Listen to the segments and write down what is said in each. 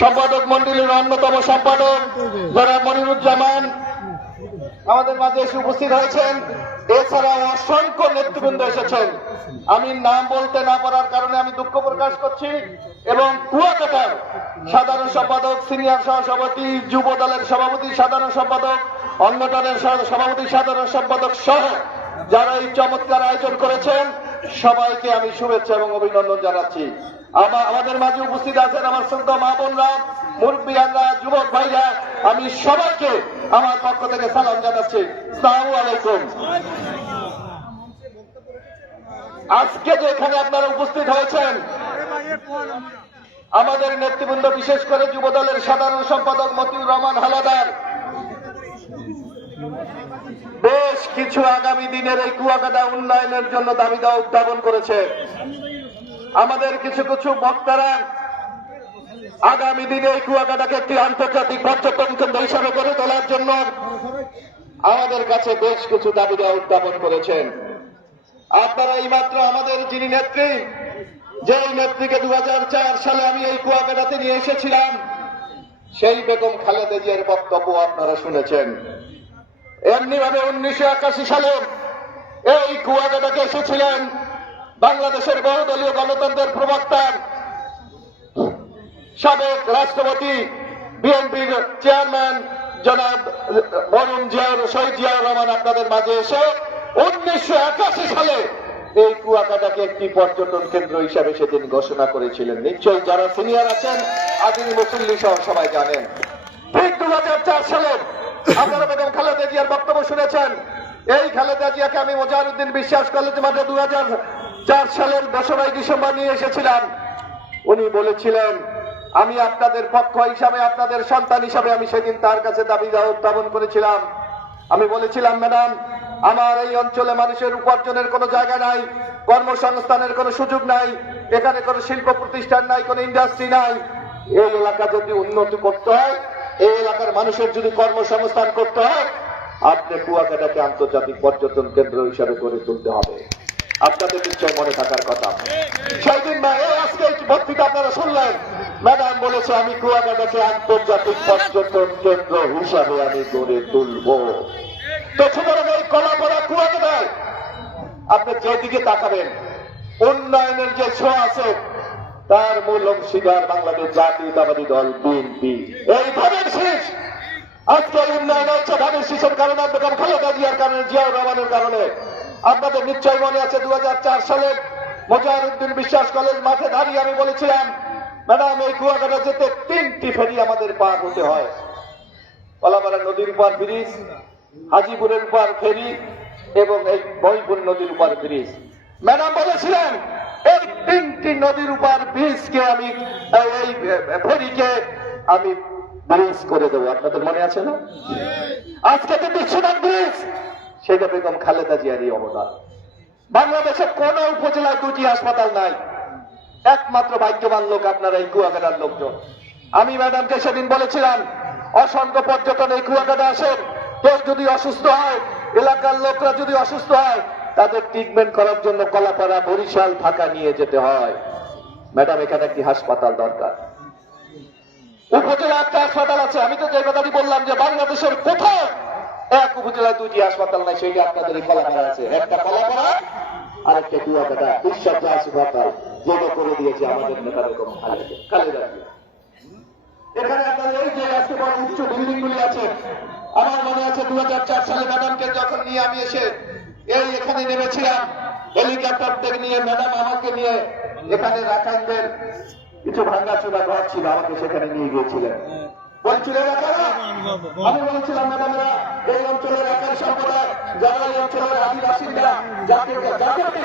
সম্পাদক মন্ডলীর অন্যতম সম্পাদক জনাব মনিরুজ্জামান আমাদের মাঝে এসে উপস্থিত হয়েছেন। এছাড়াও অসংখ্য নেতৃবৃন্দ এসেছেন। আমি নাম বলতে না পারার কারণে আমি দুঃখ প্রকাশ করছি। এবং কুয়াকাটার সাধারণ সম্পাদক, সিনিয়র সহসভাপতি, যুব দলের সভাপতি, সাধারণ সম্পাদক, অন্য দলের সভাপতি, সাধারণ সম্পাদক সহ যারা এই চমৎকার আয়োজন করেছেন সবাইকে আমি শুভেচ্ছা এবং অভিনন্দন জানাচ্ছি। আমাদের মাঝে উপস্থিত আছেন আমার শ্রদ্ধা মা বোনরা, মুরব্বিয়ানরা, যুবক ভাইরা, আমি সবাইকে আমার পক্ষ থেকে সালাম জানাচ্ছি। আসসালামু আলাইকুম। আজকে যে এখানে আপনারা উপস্থিত হয়েছেন আমাদের নেতৃবৃন্দ, বিশেষ করে যুব দলের সাধারণ সম্পাদক মতিউর রহমান হালাদার বেশ কিছু আগামী দিনের এই কুয়াকাটা উন্নয়নের জন্য দাবি দেওয়া উত্থাপন করেছে। আমাদের কিছু কিছু বক্তারা আগামী দিনে এই কুয়াকাটাকে একটি আন্তর্জাতিক পর্যটন কেন্দ্র হিসাবে গড়ে তোলার জন্য আমাদের কাছে বেশ কিছু দাবি দেওয়া উত্থাপন করেছেন। আপনারা এইমাত্র আমাদের যিনি নেত্রী, যেই নেত্রীকে 2004 সালে আমি এই কুয়াকাটাতে নিয়ে এসেছিলাম, সেই বেগম খালেদা জিয়ার বক্তব্য আপনারা শুনেছেন। এমনি ভাবে 1981 সালে এই কুয়াকাটাকে এসেছিলেন বাংলাদেশের বহুদলীয় গণতন্ত্রের প্রবক্তা, সাবেক রাষ্ট্রপতি, বিএনপির চেয়ারম্যান জনাব শহীদ জিয়াউর রহমান আপনাদের মাঝে এসে 1981 সালে এই কুয়াকাটাকে একটি পর্যটন কেন্দ্র হিসাবে সেদিন ঘোষণা করেছিলেন। নিশ্চয়ই যারা সিনিয়র আছেন, আদিনী মুসল্লি সহ সবাই জানেন। ঠিক 2004 সালে আপনারা বেগম খালেদা জিয়ার বক্তব্য শুনেছেন। এই খালেদা জিয়াকে আমি মোজাহিউদ্দিন বিশ্বাস কলেজ মাঠে 2004 সালের 2 ডিসেম্বর নিয়ে এসেছিলাম। উনি বলেছিলেন, আমি আপনাদের পক্ষ হিসাবে, আপনাদের সন্তান হিসাবে আমি সেদিন তার কাছে দাবি দেওয়া উত্থাপন করেছিলাম। আমি বলেছিলাম, ম্যাডাম, আমার এই অঞ্চলে মানুষের উপার্জনের কোনো জায়গা নাই, কর্মসংস্থানের কোনো সুযোগ নাই, এখানে কোনো শিল্প প্রতিষ্ঠান নাই, কোনো ইন্ডাস্ট্রি নাই। এই এলাকা যদি উন্নতি করতে হয়, এই এলাকার মানুষের যদি কর্মসংস্থান করতে হয়, আপনি কুয়াকাটাকে আন্তর্জাতিক পর্যটন কেন্দ্র হিসাবে গড়ে তুলতে হবে। আপনাদের নিশ্চয় মনে থাকার কথা। সেদিন আজকে বক্তৃতা আপনারা শুনলেন, ম্যাডাম বলেছে আমি কুয়াকাটাকে আন্তর্জাতিক পর্যটন কেন্দ্র হিসাবে আমি গড়ে তুলব। তো সুতরাং এই কলাপাড়া কুয়াকাটায় আপনি যেদিকে তাকাবেন উন্নয়নের যে ছোঁয়া আছে, তার মূল অংশীদার বাংলাদেশ জাতীয়তাবাদী দল বিএনপি। এই ধানের শীষ আজকে উন্নয়ন হচ্ছে ধানের শীষের কারণে, বেগম খালেদা জিয়ার কারণে, জিয়াউর রহমানের কারণে। আপনাদের নিশ্চয় মনে আছে 2004 সালে মোজাহিউদ্দিন বিশ্বাস কলেজ মাঠে দাঁড়িয়ে আমি বলেছিলাম, ম্যাডাম, এই কুয়াকাটা যেতে 3টি ফেরি আমাদের পার হতে হয়। কলাপাড়া নদীর উপর ব্রিজ, হাজিপুরের উপর ফেরি এবং এই মহিপুর নদীর উপর ব্রিজ। ম্যাডাম বলেছিলেন এই 3টি নদীর উপর ব্রিজকে আমি, এই ফেরিকে আমি ব্রিজ করে দেবো। আপনাদের মনে আছে না? আজকে যে বিশ্বনাথ ব্রিজ, সেটা বেগম খালেদা জিয়ারই অবদান। বাংলাদেশের কোন উপজেলায় 2টি হাসপাতাল নাই, একমাত্র ভাগ্যবান লোক আপনারা এই কুয়াকাটার লোকজন। আমি ম্যাডামকে সেদিন বলেছিলাম, অসংখ্য পর্যটন এই কুয়াকাটা আসেন, কেউ যদি অসুস্থ হয়, এলাকার লোকরা যদি অসুস্থ হয়, তাদের ট্রিটমেন্ট করার জন্য কলাপাড়া, বরিশাল, ঢাকা নিয়ে যেতে হয়। ম্যাডাম, এখানে একটি হাসপাতাল দরকার। উপজেলা একটা হাসপাতাল আছে। আমি তো যে কথাটি বললাম যে বাংলাদেশের কোথাও এক উপজেলায় 2টি হাসপাতাল নাই, সেইটা আপনাদের এই কলাপাড়া আছে। একটা কলাপাড়া আর একটা কুয়াকাটা, ঈশ্বর হাসপাতাল যেটা করে দিয়েছে আমাদের নেতা বেগম খালেদা জিয়া। এখানে আপনাদের এই যে আজকে বড় উচ্চ বিল্ডিং গুলি আছে, আমার মনে আছে 2004 সালে ম্যাডামকে যখন নিয়ে আমি এসে এই এখানে নেমেছিলাম হেলিকপ্টার থেকে নিয়ে, ম্যাডাম আমাকে নিয়ে এখানে রাখাইনদের কিছু ভাঙ্গাচোরা ঘর ছিল, আমাকে সেখানে নিয়ে গিয়েছিলেন। বলছিলেন আমি বলেছিলাম, ম্যাডামরা, এই অঞ্চলের একাই সম্প্রদায়, যারা এই অঞ্চলের আদিবাসীরা, যাকে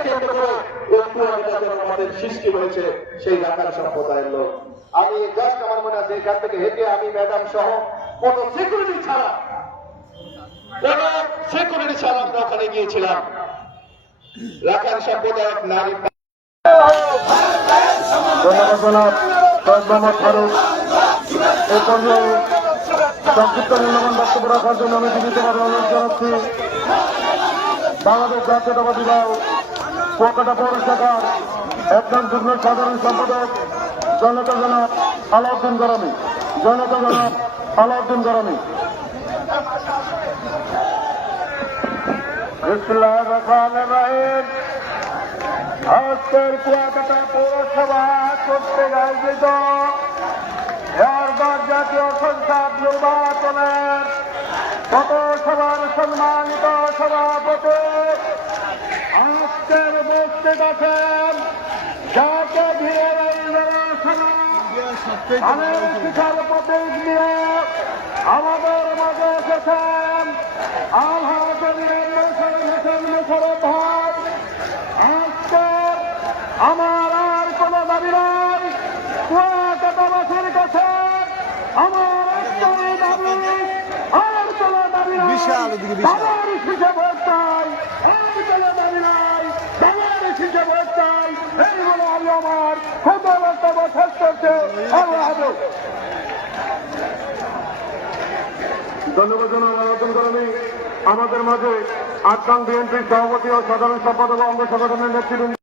কেন্দ্র করে এই কুয়াকাটা আমাদের সৃষ্টি হয়েছে, সেই রাখাল সম্প্রদায়ের লোক। আমি জাস্ট আমার মনে আছে এখান থেকে হেঁটে আমি ম্যাডাম সহ কোন সিকিউরিটি ছাড়া আমরা ওখানে গিয়েছিলাম। রাখাল সম্প্রদায় নারী সংক্ষিপ্ত মূল্যবান বক্তব্য রাখার জন্য আমি বিনীতভাবে অনুরোধ জানাচ্ছি বাংলাদেশ জাতীয়তাবাদী দল কুয়াকাটা পৌর শাখার একজন যুগ্ম সাধারণ সম্পাদক জনতা জনাব আলাউদ্দিন গরমি, জনতা জনাব আলাউদ্দিন গরমি। বিসমিল্লাহির রহমানির রহিম। আজকের কুয়াকাটা পৌরসভা কর্তৃক আয়োজিত এয়ারবাগ জাতীয় সংসদ নির্বাচনের পৌরসভার সম্মানিত সভাপতি আজকের উপস্থিত আছেন। যাকে ঘিরে এই জনসভা ধানের শিখার প্রতীক নিয়ে আমাদের মাঝে এসেছেন মোশাররফ ভাই। আজকের আমার আর কোন দাবি নাই, কুয়াকাটাবাসীর কাছে আমার একটাই দাবি, আর কোন দাবি নাই। দাবার শিখে ভোট চাই, আর কোন দাবি নাই। দাবার শিখে ভোট চাই, এই বলে আমি আমার ক্ষুদ্র বক্তব্য শেষ করছে। আল্লাহ হাফেজ। ধন্যবাদ জানাই আলাউদ্দিন গরমি। আমাদের মাঝে আটগাং বিএনপির সভাপতি ও সাধারণ সম্পাদক অঙ্গ সংগঠনের নেতৃবৃন্দ